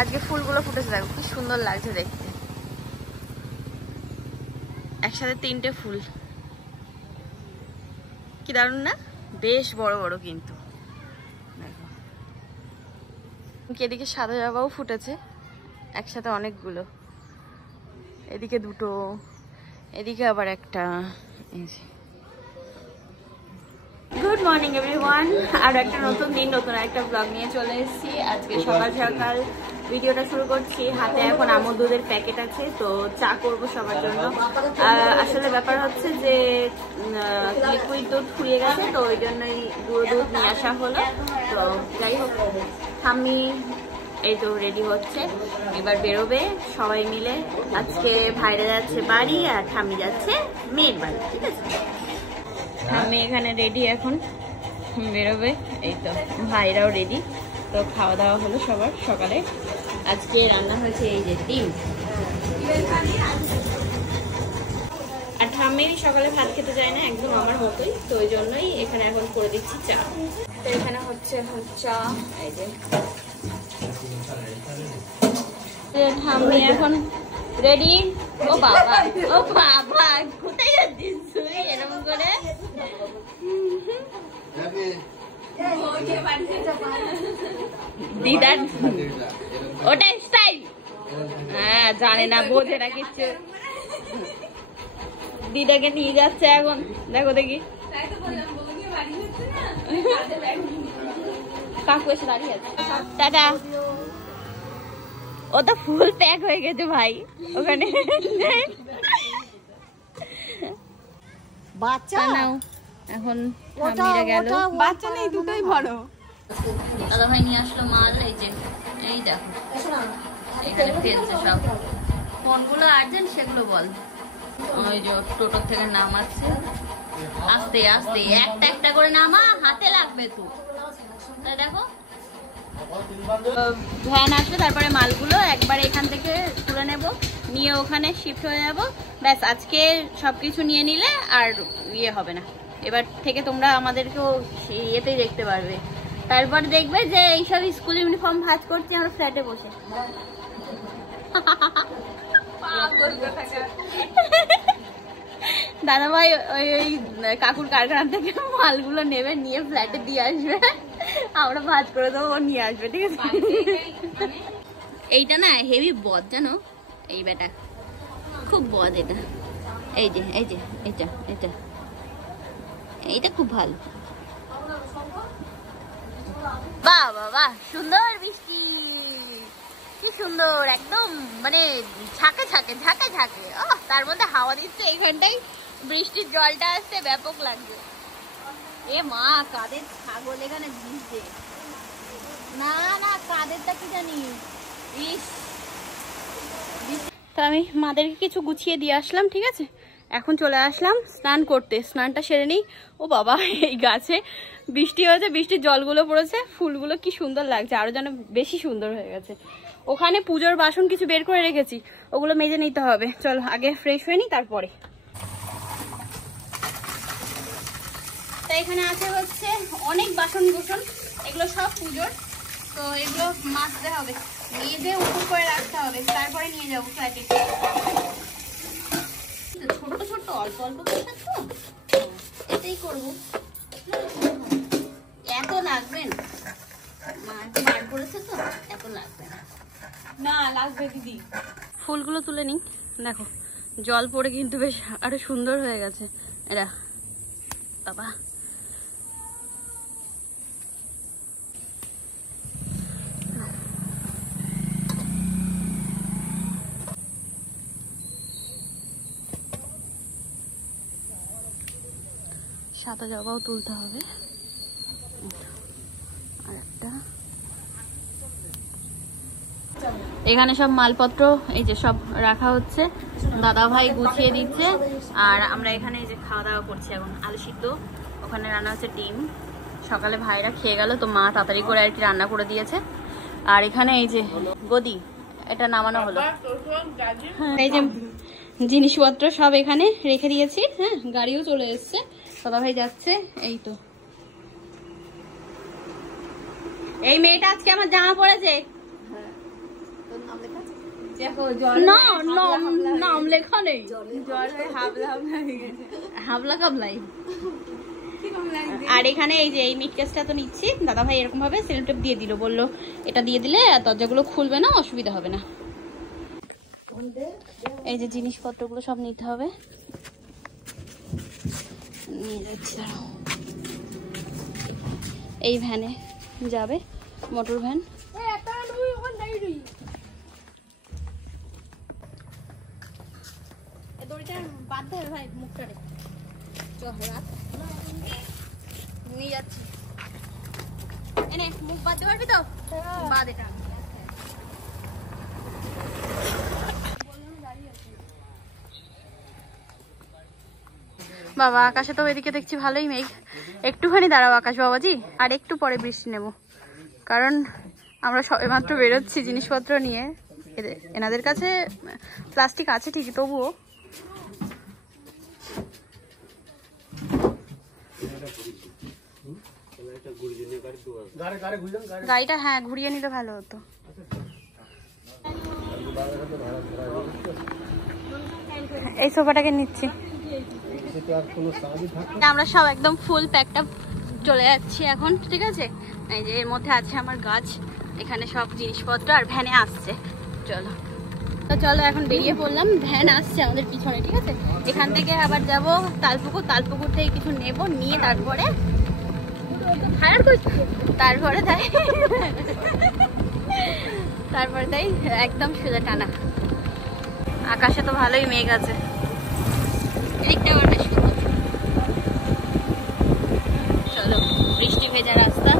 আজকে ফুলগুলো ফুটেছে, দেখো কি সুন্দর লাগছে দেখতে। একসাথে 3টে ফুল, কি দারুণ না? বেশ বড় বড় কিন্তু। দেখো এদিকে সাদা জবাও ফুটেছে একসাথে অনেকগুলো, এদিকে 2টো, এদিকে আবার একটা। গুড মর্নিং এভরিওয়ান, আর একটা নতুন দিন নতুন একটা ব্লগ নিয়ে চলে এসেছি। আজকে সকাল সকাল ভিডিওটা শুরু করছি। হাতে এখন আমুল দুধের প্যাকেট আছে, তো চা করব সবার জন্য। আসলে ব্যাপার হচ্ছে যে লিকুইড দুধ ফুরিয়ে গেছে, তো ওই জন্যই গুঁড়ো দুধ নিয়ে আসা হলো। তো যাই হোক, আমি এই তো রেডি হচ্ছে, এবার বেরোবে সবাই মিলে। আজকে ভাইরা যাচ্ছে বাড়ি আর ঠাম্মি যাচ্ছে মেয়ের বাড়ি, ঠিক আছে? আমি এখানে রেডি, এখন বেরোবে। এই তো ভাইরাও রেডি। তো খাওয়া দাওয়া হলো সবার সকালে। আজকে রান্না হয়েছে এই যে ডিম, আর ঠাম্মির সকালে ভাত খেতে যায় না, একদম আমার মতোই, তো ওই জন্যই এখানে এখন করে দিচ্ছি চা। তো এখানে হচ্ছে এখন চা, এই যে ঠাম্মি এখন রেডি। ও বাবা, ও বাবা, কোথায় যাচ্ছিস তুই এরকম করে? দিদার ওটা স্টাইল, হ্যাঁ জানে না, বোঝে না কিচ্ছু। দিদাকে নিয়ে যাচ্ছে এখন, দেখো দেখি কাকু এসে দাঁড়িয়ে আছে। টাটা। ও তো ফুল প্যাক হয়ে গেছে ভাই ওখানে। বাচ্চা নাও এখন, গেল বাচ্চা নেই, দুটোই বড়। দাদা ভাই নিয়ে আসলো মাল, এই যে এই দেখো এখানে ফেলছে সব। কোনগুলো আর্জেন্ট সেগুলো বল। ওই যে টোটোর থেকে নামাচ্ছে, আস্তে আস্তে একটা একটা করে নামা, হাতে লাগবে তো। তাই দেখো ভ্যান আসবে, তারপরে মালগুলো একবার এখান থেকে তুলে নেব, নিয়ে ওখানে শিফট হয়ে যাব। ব্যাস, আজকে সবকিছু নিয়ে নিলে আর ইয়ে হবে না। এবার থেকে তোমরা আমাদেরকেও ইয়েতেই দেখতে পারবে। তারপর দেখবে যে এইসব স্কুল ইউনিফর্ম ভাঁজ করছি আমরা ফ্ল্যাটে বসে। দাদা ভাই ওই ওই কাকুর কারখানা থেকে মালগুলো নেবে, নিয়ে ফ্ল্যাটে দিয়ে আসবে, আমরা ভাঁজ করে দেবো, ও নিয়ে আসবে, ঠিক আছে? এইটা না হেভি বদ, জানো? এই বেটা খুব বদ এটা। এই যে এই যে এটা এটা এইটা খুব ভালো। বাহ বাহ বাহ, সুন্দর বৃষ্টি, কি সুন্দর, একদম মানে ঝাঁকে ঝাঁকে ঝাঁকে ঝাঁকে। তার মধ্যে হাওয়া দিচ্ছে, এইখানটাই বৃষ্টির জলটা আসছে, ব্যাপক লাগছে। এ মা, কাদের ছাগল এখানে ভিজছে। না না, কাদেরটা কি জানি। তো আমি মাদেরকে কিছু গুছিয়ে দিয়ে আসলাম, ঠিক আছে? এখন চলে আসলাম স্নান করতে, স্নানটা সেরে নিই। ও বাবা, এই গাছে বৃষ্টি হয়েছে, বৃষ্টির জলগুলো পড়েছে, ফুলগুলো কি সুন্দর লাগছে, আরো যেন বেশি সুন্দর হয়ে গেছে। ওখানে পুজোর বাসন কিছু বের করে রেখেছি, ওগুলো মেজে নিতে হবে। চলো আগে ফ্রেশ হয়ে নিই, তারপরে। তাই এখানে আছে হচ্ছে অনেক বাসন কুসন, এগুলো সব পুজোর, তো এগুলো মাজতে হবে, মেজে উপর করে রাখতে হবে, তারপরে নিয়ে যাবো ফ্ল্যাটে। ছোট ছোট অল্প অল্প করে থাকতো, এটাই করবো। এত লাগবে না, বার করেছে তো, এত লাগবে না। না লাগবে দিদি। ফুলগুলো তুলে নিই, দেখো জল পড়ে কিন্তু বেশ আরো সুন্দর হয়ে গেছে এরা। বাবা, সাদা জবাও তুলতে হবে। আর একটা এখানে সব মালপত্র এই যে সব রাখা হচ্ছে, দাদা ভাই গুছিয়ে দিচ্ছে, আর আমরা এখানে এই যে খাওয়া দাওয়া করছি এখন। আলু সিদ্ধ, ওখানে রান্না হচ্ছে ডিম, সকালে ভাইরা খেয়ে গেল, তো মা তাড়াতাড়ি করে আর কি রান্না করে দিয়েছে। আর এখানে এই যে গদি, এটা নামানো হলো। এই যে জিনিসপত্র সব এখানে রেখে দিয়েছি, হ্যাঁ, গাড়িও চলে এসছে, দাদা ভাই যাচ্ছে। এই তো এই মেয়েটা আজকে আমার জামা পড়েছে, না নাম লেখা নেই, জ্বর হয়ে হাবলা হাবলা হয়ে গেছে। হাবলা কাবলাই। আর এখানে এই যে এই মিট কেসটা তো নিচ্ছি, দাদা ভাই এরকম ভাবে সেলো টেপ দিয়ে দিল, বললো এটা দিয়ে দিলে দরজাগুলো খুলবে না, অসুবিধা হবে না। এই যে জিনিসপত্রগুলো সব নিতে হবে, নিয়ে যাচ্ছি। দাঁড়াও, এই ভ্যানে যাবে, মোটর ভ্যান। দড়িটা বাঁধতে হবে ভাই, মুখটা রে নিয়ে যাচ্ছি। এনে মুখ বাঁধতে পারবি তো? বাঁধ এটা। বাবা আকাশে তো এদিকে দেখছি ভালোই মেঘ। একটুখানি দাঁড়াও আকাশ বাবাজি, আর একটু পরে বৃষ্টি নেব, কারণ আমরা সবেমাত্র বেরোচ্ছি জিনিসপত্র নিয়ে। এনাদের কাছে প্লাস্টিক আছে ঠিকই, তবুও গাড়িটা হ্যাঁ ঘুরিয়ে নিলে ভালো হতো। এই সোফাটাকে নিচ্ছি। আমরা সব একদম ফুল প্যাকটা চলে যাচ্ছি এখন, ঠিক আছে। এই যে এর মধ্যে আছে আমার গাছ, এখানে সব জিনিসপত্র, আর ভ্যানে আসছে। চলো তো চলো এখন বেরিয়ে পড়লাম, ভ্যান আসছে আমাদের পিছনে, ঠিক আছে। এখান থেকে আবার যাব তালপুকুর, তালপুকুর থেকে কিছু নেব, নিয়ে তারপরে তাই একদম সোজা টানা। আকাশে তো ভালোই মেঘ আছে, এদিকটা আবার বেশ সুন্দর। চলো, বৃষ্টি ভেজা রাস্তা।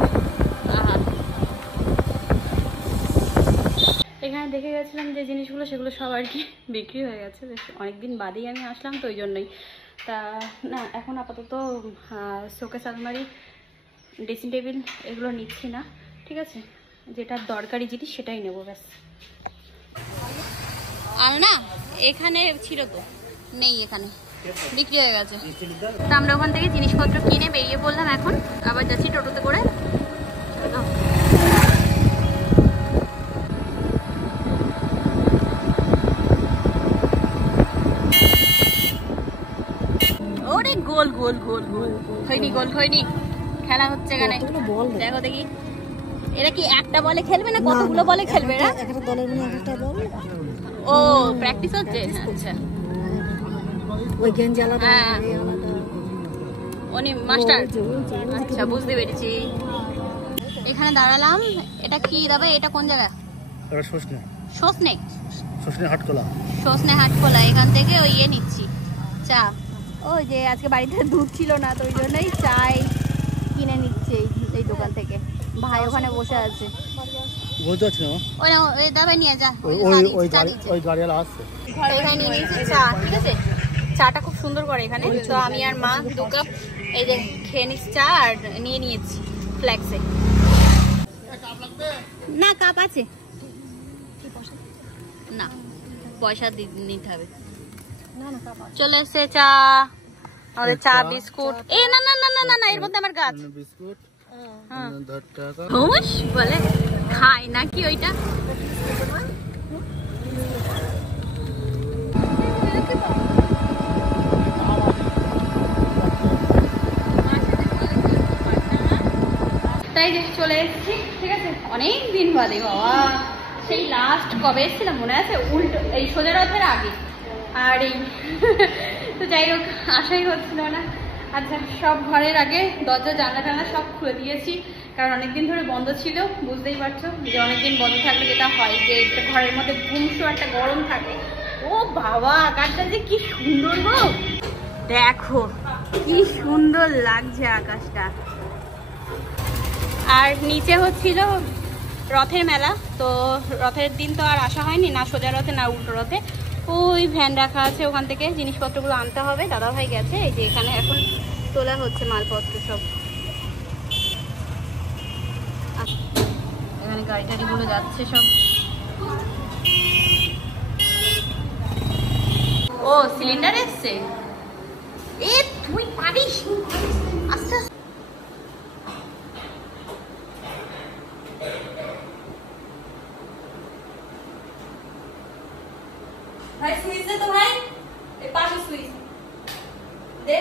এখানে দেখে গেছিলাম যে জিনিসগুলো, সেগুলো সব আর কি বিক্রি হয়ে গেছে, বেশ অনেকদিন বাদেই আমি আসলাম তো ওই জন্যই। তা না, এখন আপাতত শোকেস আলমারি, ড্রেসিং টেবিল এগুলো নিচ্ছি না, ঠিক আছে। যেটা দরকারি জিনিস সেটাই নেবো ব্যাস। আলনা এখানে ছিল তো, নেই, এখানে বিক্রি হয়ে গেছে। তো আমরা ওখান থেকে জিনিসপত্র কিনে বেরিয়ে পড়লাম, এখন আবার যাচ্ছি টোটোতে করে। ওরে গোল গোল গোল গোল হয়নি, গোল হয়নি, খেলা হচ্ছে এখানে। দেখো দেখি, এরা কি একটা বলে খেলবে না কতগুলো বলে খেলবে এরা? ও প্র্যাকটিস হচ্ছে। আচ্ছা, উনি মাস্টার। আচ্ছা, বুঝতে পেরেছি। এখানে দাঁড়ালাম। এটা কি দাদা, এটা কোন জায়গা? সজনে হাটখোলা। এখান থেকে ওই ইয়ে নিচ্ছি, চা। ওই যে আজকে বাড়িতে দুধ ছিল না, তো ওই জন্যই চাই কিনে নিচ্ছে এই দোকান থেকে। ভাই ওখানে বসে আছে, দাবাই নিয়ে যা, চা, ঠিক আছে। চাটা খুব সুন্দর করে এখানে। তো আমি আর মা 2 কাপ এই যে খেয়ে নিচ্ছি চা, আর নিয়ে নিয়েছি ফ্ল্যাক্সে। না কাপ আছে না, পয়সা নিতে হবে। চলে এসছে চা, আমাদের চা, বিস্কুট। এ না না না না না, এর মধ্যে আমার গাছ বিস্কুট বলে খাই নাকি ওইটা। তাই যে চলে এসেছি, ঠিক আছে। অনেক দিন বাদে বাবা, সেই লাস্ট কবে এসেছিলাম মনে আছে, উল্টো এই সোজা রথের আগে। আর এই তো যাই হোক, আশাই হচ্ছিল না। আচ্ছা, সব ঘরের আগে দরজা জানলা টানা সব খুলে দিয়েছি, কারণ অনেকদিন ধরে বন্ধ ছিল। বুঝতেই পারছো যে অনেকদিন বন্ধ থাকলে যেটা হয়, যে ঘরের মধ্যে গুমসো একটা গরম থাকে। ও বাবা, আকাশটা যে কি সুন্দর গো, দেখো কি সুন্দর লাগছে আকাশটা। আর নিচে হচ্ছিল রথের মেলা, তো রথের দিন তো আর আসা হয়নি, না সোজা রথে না উল্টো রথে। ওই ভ্যান রাখা আছে, ওখান থেকে জিনিসপত্রগুলো আনতে হবে। দাদা ভাই গেছে, এই যে এখানে এখন তোলা হচ্ছে মালপত্র সব। এখানে গাড়ি টাড়িগুলো যাচ্ছে সব। ও সিলিন্ডার এসছে, এ তুই পারিস আস্তে আস্তে। ভাই সুইচ দে তো ভাই, এই পাশে সুইচ দে।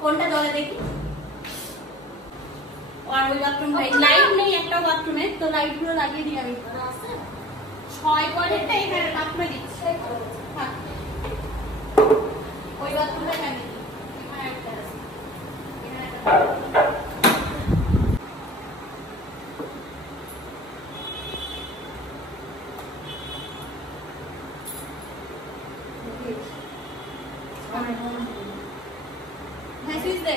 কোনটা জলে দেখি। আর ওই বাথরুম ভাই লাইট নেই একটা বাথরুমে, তো লাইট গুলো লাগিয়ে দিই আমি। 6 পয়েন্টটা এখানে বাথরুমে দিচ্ছি। হ্যাঁ ওই বাথরুমটা কেন এখানে একটা আছে, এখানে একটা। ভাই সুইচ দে।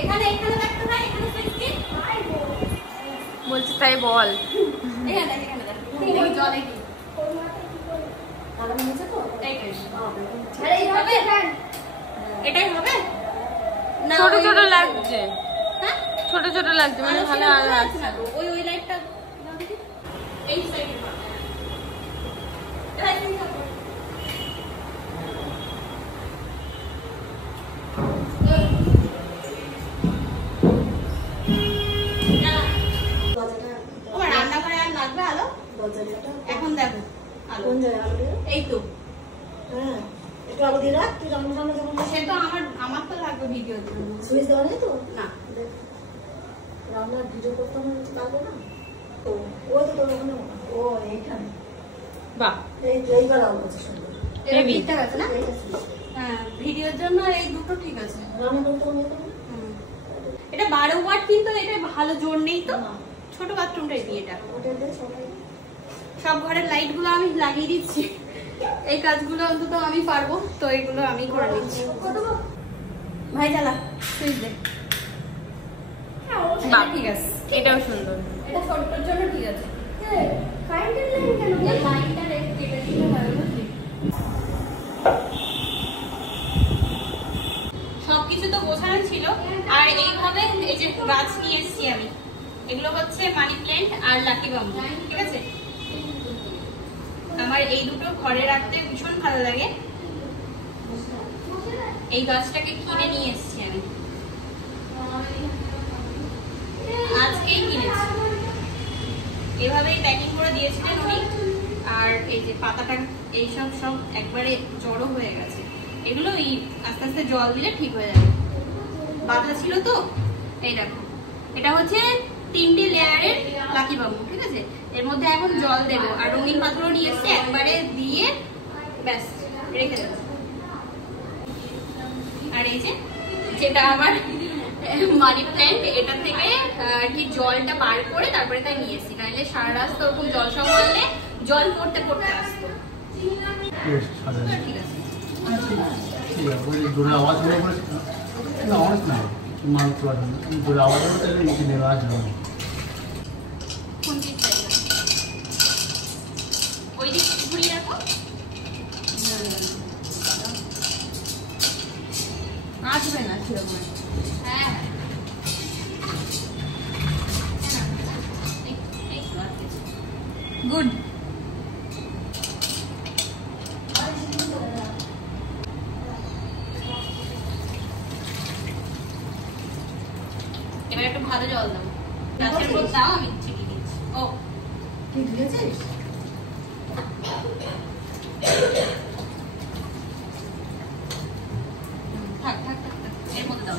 এখানে এখানে দেখতে ভাই, এখানে সুইচ দি। বলছি তাই বল। এখানে এখানে দেখ ওই জলে কি আলো নিচে তো এই বেশ আরে এই হবে এটাই হবে না। ছোট ছোট লাগছে, হ্যাঁ ছোট ছোট লাগছে, মানে ভালো আলো আছে না। ওই ওই লাইটটা দাও দেখি, এই সাইডে পাবে। এটা কি হবে? আমার রান্না করে আর লাগবে আলো এখন দেখো আলো কোন জায়গায় আলো এই তো হ্যাঁ একটু আলো দিয়ে রাখ তুই রান্না সামনে যখন সে তো আমার তো লাগবে ভিডিও সুইচ দেওয়া নেই তো না রান্নার ভিডিও করতে আমার লাগবে না তো ওই তো তোর ওখানে ও এইখানে বাহ এইবার আলো আছে সুন্দর এটা ঠিকঠাক আছে না হ্যাঁ ভিডিওর জন্য এই দুটো ঠিক আছে রান্না করতে হবে এটা 12 ওয়াট কিন্তু এটা ভালো জোর নেই তো ছোট বাথরুমটাই দিয়ে এটা সব ঘরের লাইট গুলো আমি লাগিয়ে দিচ্ছি এই কাজগুলো অন্তত আমি পারবো তো এগুলো আমি করে নিচ্ছি ভাই জ্বালা সুইচ দে ঠিক আছে এটাও সুন্দর এটা ছোটটার জন্য ঠিক আছে কারেন্টের লাইন কেন এই লাইনটা কেটে দিতে হবে বুঝলি সবকিছু তো গোছানো ছিল আর এইভাবে এই যে গাছ নিয়ে এসেছি আমি এগুলো হচ্ছে মানি প্ল্যান্ট আর লাকি বাম্বু ঠিক আছে আমার এই দুটো ঘরে রাখতে ভীষণ ভালো লাগে এই গাছটাকে কিনে নিয়ে এসেছি আমি আজকেই কিনেছি এভাবেই প্যাকিং করে দিয়েছিলেন উনি আর এই যে পাতাটা এইসব সব একবারে জড়ো হয়ে গেছে এগুলো এই আস্তে আস্তে জল দিলে ঠিক হয়ে যাবে বাঁধা ছিল তো এই দেখো এটা হচ্ছে 3টে লেয়ারের লাকি বাম্বু ঠিক আছে এর মধ্যে এখন জল দেব আর রঙিন পাথরও নিয়ে এসে একবারে দিয়ে ব্যাস রেখে দেব আর এই যে যেটা আমার মানি প্ল্যান্ট এটা থেকে আর কি জলটা বার করে তারপরে তাই নিয়ে এসেছি নাহলে সারা রাস্তা ওরকম জল সামলালে জল পড়তে পড়তে আসতো ঠিক আছে दूर आवाज दूर आवाज কোন দিক চাইবে ওই দিক ঘুরিয়ে রাখো আসবে না সেরকম হ্যাঁ গুড এবার একটু ভালো জল দাও গাছের উপর দাও আমি ছিটিয়ে দিচ্ছি ও কি দিয়েছিস থাক থাক থাক থাক। এর মধ্যে দাও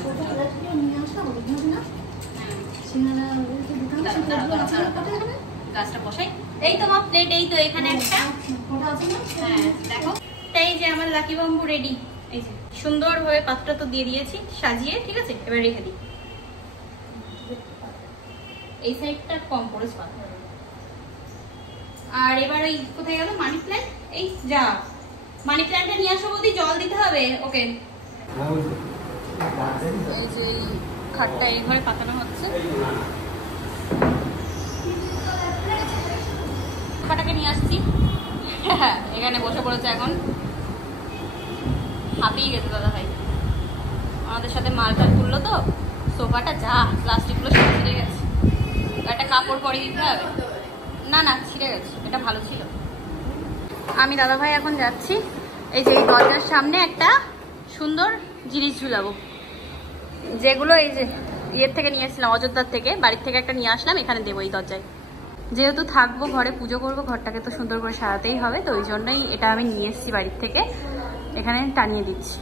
গাছটা বসাই এই তো আমার প্লেট এই তো এখানে একটা হ্যাঁ দেখো এই যে আমার লাকি বাম্বু রেডি এই যে সুন্দর ভাবে পাত্রটা তো দিয়ে দিয়েছি সাজিয়ে ঠিক আছে এবার রেখে দিই এই সাইডটা কম পড়েছে পাথর আর এবার ওই কোথায় গেল মানি প্ল্যান্ট এই যা মানি প্ল্যান্টটা নিয়ে আসো বলতে জল দিতে হবে ওকে এই যে খাটটা এইভাবে পাতানো হচ্ছে সোফাটাকে নিয়ে আসছি এখানে বসে পড়েছে এখন হাঁপিয়ে গেছে দাদা ভাই আমাদের সাথে মালটা তুললো তো সোফাটা যা প্লাস্টিকগুলো সব ছিঁড়ে গেছে একটা কাপড় পরিয়ে দিতে হবে না না ছিঁড়ে গেছে এটা ভালো ছিল আমি দাদা ভাই এখন যাচ্ছি এই যে এই দরজার সামনে একটা সুন্দর জিনিস ঝুলাবো যেগুলো এই যে ইয়ের থেকে নিয়ে আসলাম অযোধ্যার থেকে বাড়ির থেকে একটা নিয়ে আসলাম এখানে দেবো এই দরজায় যেহেতু থাকবো ঘরে, পুজো করবো, ঘরটাকে তো সুন্দর করে সাজাতেই হবে, তো ওই জন্যই এটা আমি নিয়ে এসেছি বাড়ির থেকে, এখানে টানিয়ে দিচ্ছি।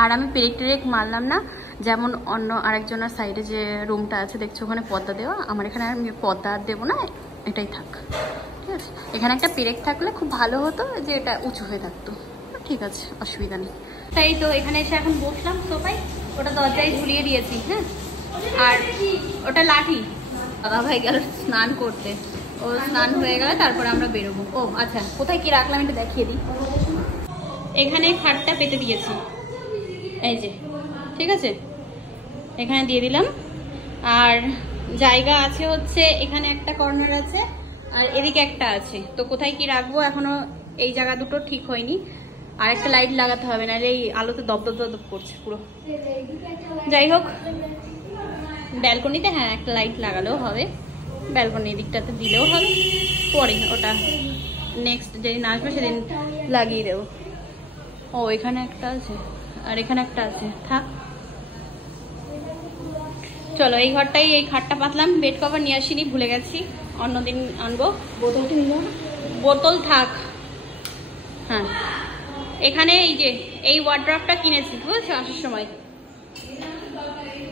আর আমি পেরেক টেরেক মারলাম না, যেমন অন্য আরেকজনের সাইডে যে রুমটা আছে দেখছো ওখানে পর্দা দেওয়া, আমার এখানে আমি পর্দা আর দেবো না, এটাই থাক, ঠিক আছে। এখানে একটা পেরেক থাকলে খুব ভালো হতো যে এটা উঁচু হয়ে থাকতো, ঠিক আছে, অসুবিধা নেই। তাই তো এখানে এসে এখন বসলাম সোফায়, ওটা দরজায় ঝুলিয়ে দিয়েছি। হ্যাঁ, আর ওটা লাঠি, দাদা ভাই গেল স্নান করতে, ও স্নান হয়ে গেলে তারপরে আমরা বেরোবো। ও আচ্ছা, কোথায় কি রাখলাম একটু দেখিয়ে দিই। এখানে খাটটা পেতে দিয়েছি, এই যে, ঠিক আছে, এখানে দিয়ে দিলাম। আর জায়গা আছে হচ্ছে এখানে একটা কর্নার আছে আর এদিকে একটা আছে, তো কোথায় কি রাখবো এখনো এই জায়গা দুটো ঠিক হয়নি। আর একটা লাইট লাগাতে হবে, নাহলে এই আলোতে দপদপ দপদপ করছে পুরো। যাই হোক, ব্যালকনিতে হ্যাঁ একটা লাইট লাগালেও হবে, ব্যালকনি দিকটাতে দিলেও হবে, পরে ওটা নেক্সট যেদিন আসবে সেদিন লাগিয়ে দেবো। ও এখানে একটা আছে আর এখানে একটা আছে, থাক। চলো এই ঘরটাই, এই খাটটা পাতলাম, বেড কভার নিয়ে আসিনি, ভুলে গেছি, অন্যদিন আনবো। বোতলটা নিলাম, বোতল থাক। হ্যাঁ, এখানে এই যে এই ওয়ার্ড্রপটা কিনেছি বুঝেছো আসার সময়,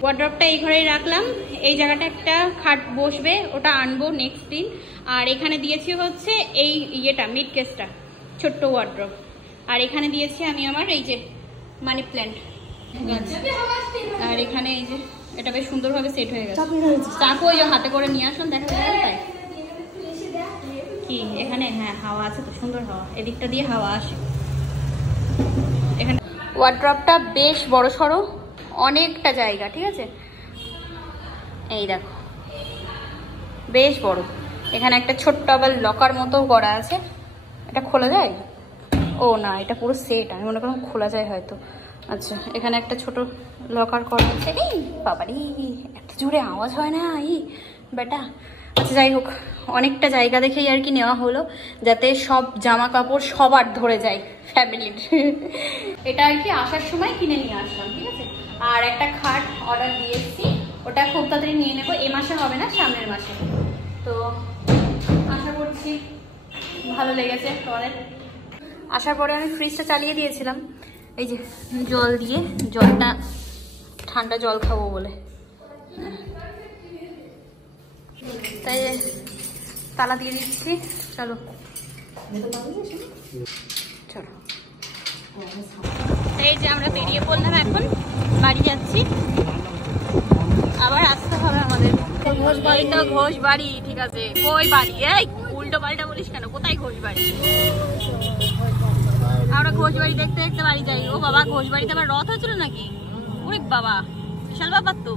ওয়ার্ড্রপটা এই ঘরেই রাখলাম। এই জায়গাটা একটা খাট বসবে, ওটা আনবো নেক্সট দিন। আর এখানে দিয়েছি হচ্ছে এই ইয়েটা মিড কেসটা, ছোট্ট ওয়ার্ড্রপ। আর এখানে দিয়েছি আমি আমার এই যে মানি প্ল্যান্ট গাছ। আর এখানে এই যে এটা বেশ সুন্দরভাবে সেট হয়ে গেছে। চাকু ওই যে হাতে করে নিয়ে আসলাম, দেখা যায় তাই কি এখানে। হ্যাঁ হাওয়া আছে তো, সুন্দর হাওয়া, এদিকটা দিয়ে হাওয়া আসে। এখানে ওয়ার্ড্রপটা বেশ বড় সড়ো, অনেকটা জায়গা, ঠিক আছে। এই দেখো বেশ বড়। এখানে একটা ছোট্ট আবার লকার মতো করা আছে, এটা খোলা যায়? ও না, এটা পুরো সেট, আমি মনে করলাম খোলা যায় হয়তো। আচ্ছা, এখানে একটা ছোট লকার করা আছে। এই বাবারি, এত জোরে আওয়াজ হয় না এই বেটা। আচ্ছা যাই হোক, অনেকটা জায়গা দেখেই আর কি নেওয়া হলো, যাতে সব জামা কাপড় সবার ধরে যায় ফ্যামিলির। এটা আর কি আসার সময় কিনে নিয়ে আসলাম, ঠিক আছে। আর একটা খাট অর্ডার দিয়েছি, ওটা খুব তাড়াতাড়ি নিয়ে নেবো, এ মাসে হবে না, সামনের মাসে। তো আশা করছি ভালো লেগেছে তোমাদের। আসার পরে আমি ফ্রিজটা চালিয়ে দিয়েছিলাম এই যে জল দিয়ে, জলটা ঠান্ডা জল খাবো বলে, তাই তালা দিয়ে দিচ্ছি। চলো চলো, এই যে আমরা বেরিয়ে পড়লাম, এখন বাড়ি যাচ্ছি, আবার আসতে হবে আমাদের। এই তো ঘোষ বাড়ি, ঠিক আছে। কই বাড়ি? এই উল্টো পাল্টা বলিস কেন, কোথায় ঘোষ বাড়ি? আমরা ঘোষ বাড়ি দেখতে দেখতে বাড়ি যাই। ও বাবা, ঘোষ বাড়িতে আবার রথ হয়েছিল নাকি? ওরে বাবা, বিশাল ব্যাপার তো।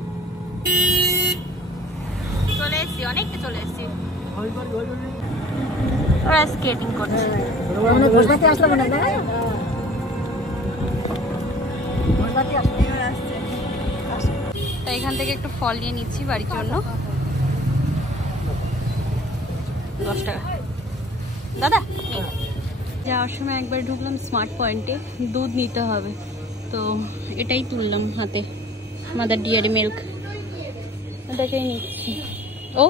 চলে এসছি, অনেকটা চলে এসছি। ওরা স্কেটিং করছে। তো এখান থেকে একটু ফল নিয়ে নিচ্ছি বাড়ির জন্য, 10 টাকা। দাদা যাওয়ার সময় একবার ঢুকলাম স্মার্ট পয়েন্টে, দুধ নিতে হবে, তো এটাই তুললাম হাতে, মাদার ডেয়ারি মিল্ক, এটাকেই নিচ্ছি। ও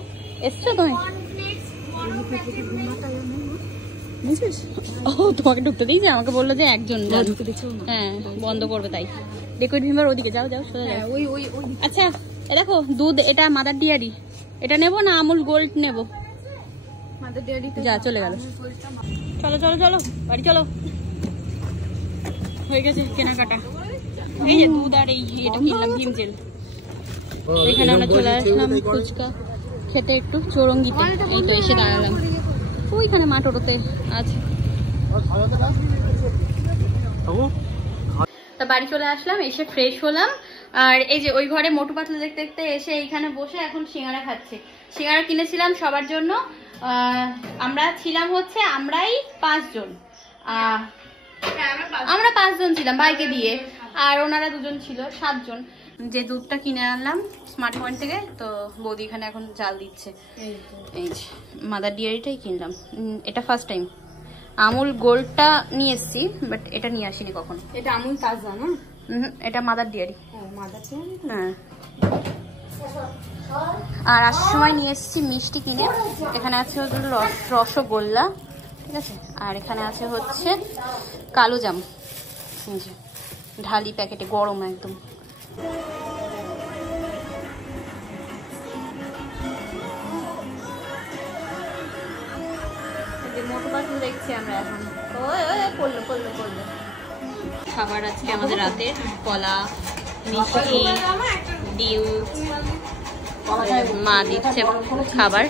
এসছো তুমি? ও তোমাকে ঢুকতে দিয়েছে? আমাকে বললো যে একজন, হ্যাঁ বন্ধ করবে, তাই লিকুইড ভিমার ওদিকে যাও, যাও সোজা যাও। আচ্ছা এ দেখো দুধ, এটা মাদার ডেয়ারি, এটা নেবো না আমুল গোল্ড নেবো? যা চলে গেল। চলো চলো চলো বাড়ি চলো, হয়ে গেছে কেনাকাটা। এই যে দুধ আর এই এটা কিনলাম ভীম জেল। এখানে আমরা চলে আসলাম ফুচকা খেতে একটু চৌরঙ্গিতে, এই তো এসে দাঁড়ালাম ওইখানে মাটোরতে আছে। তা বাড়ি চলে আসলাম, এসে ফ্রেশ হলাম। আর এই যে ওই ঘরে মোটু পাতলু দেখতে দেখতে এসে এইখানে বসে এখন সিঙ্গারা খাচ্ছে। সিঙ্গারা কিনেছিলাম সবার জন্য, আমরা ছিলাম হচ্ছে আমরাই 5 জন, আমরা 5 জন ছিলাম বাইকে দিয়ে, আর ওনারা 2 জন ছিল, 7 জন। যে দুধটা কিনে আনলাম স্মার্ট পয়েন্ট থেকে, তো বৌদি এখানে এখন জাল দিচ্ছে। এই যে মাদার ডেয়ারিটাই কিনলাম, এটা ফার্স্ট টাইম। আমুল গোল্ডটা নিয়ে এসছি, বাট এটা নিয়ে আসিনি কখনো। এটা আমুল তাজা না? এটা মাদার ডেয়ারি। মাদার ডেয়ারি, হ্যাঁ আর আসার সময় নিয়ে এসেছি মিষ্টি কিনে। এখানে আছে হচ্ছে রসগোল্লা, ঠিক আছে, আর এখানে আছে হচ্ছে কালো জাম, ঢালি প্যাকেটে গরম একদম। মোটর পাখি দেখছি আমরা এখন। পড়লো পড়লো পড়লো। খাবার আজকে আমাদের রাতের কলা, মিষ্টি, ডিম, মা দিচ্ছে খাবার।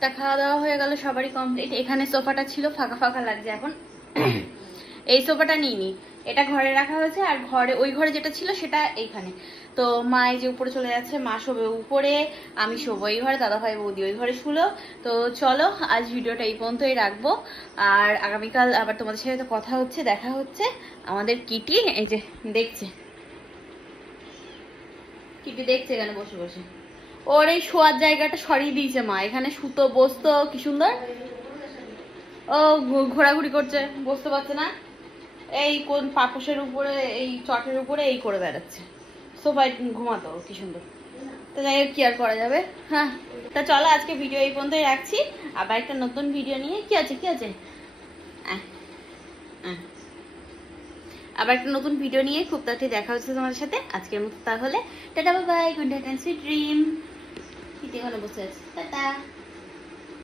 তা খাওয়া দাওয়া হয়ে গেল, সবারই কমপ্লিট। এখানে সোফাটা ছিল, ফাঁকা ফাঁকা লাগছে এখন। এই সোফাটা নিইনি, এটা ঘরে রাখা হয়েছে, আর ঘরে ওই ঘরে যেটা ছিল সেটা এইখানে। তো মা এই যে উপরে চলে যাচ্ছে, মা শোবে উপরে, আমি শোবো এই ঘরে, দাদা ভাই বৌদি ওই ঘরে শুলো। তো চলো আজ ভিডিওটা এই পর্যন্তই রাখবো, আর আগামীকাল আবার তোমাদের সাথে কথা হচ্ছে, দেখা হচ্ছে। আমাদের কিটি এই যে দেখছে, কিটি দেখছে এখানে বসে বসে। ওর এই শোয়ার জায়গাটা সরিয়ে দিয়েছে মা, এখানে শুতো বসতো কি সুন্দর, ও ঘোরাঘুরি করছে, বসতে পারছে না, এই কোন পাপোশের উপরে এই চটের উপরে এই করে বেড়াচ্ছে, সোফায় ঘুমাতো কি সুন্দর। তো যাই হোক, কি আর করা যাবে। হ্যাঁ, তা চলো আজকে ভিডিও এই পর্যন্তই রাখছি, আবার একটা নতুন ভিডিও নিয়ে কি আছে আবার একটা নতুন ভিডিও নিয়ে খুব তাড়াতাড়ি দেখা হচ্ছে তোমাদের সাথে। আজকের মতো তাহলে tata, bye bye, good night and sweet dream. বসে আছে, টাটা।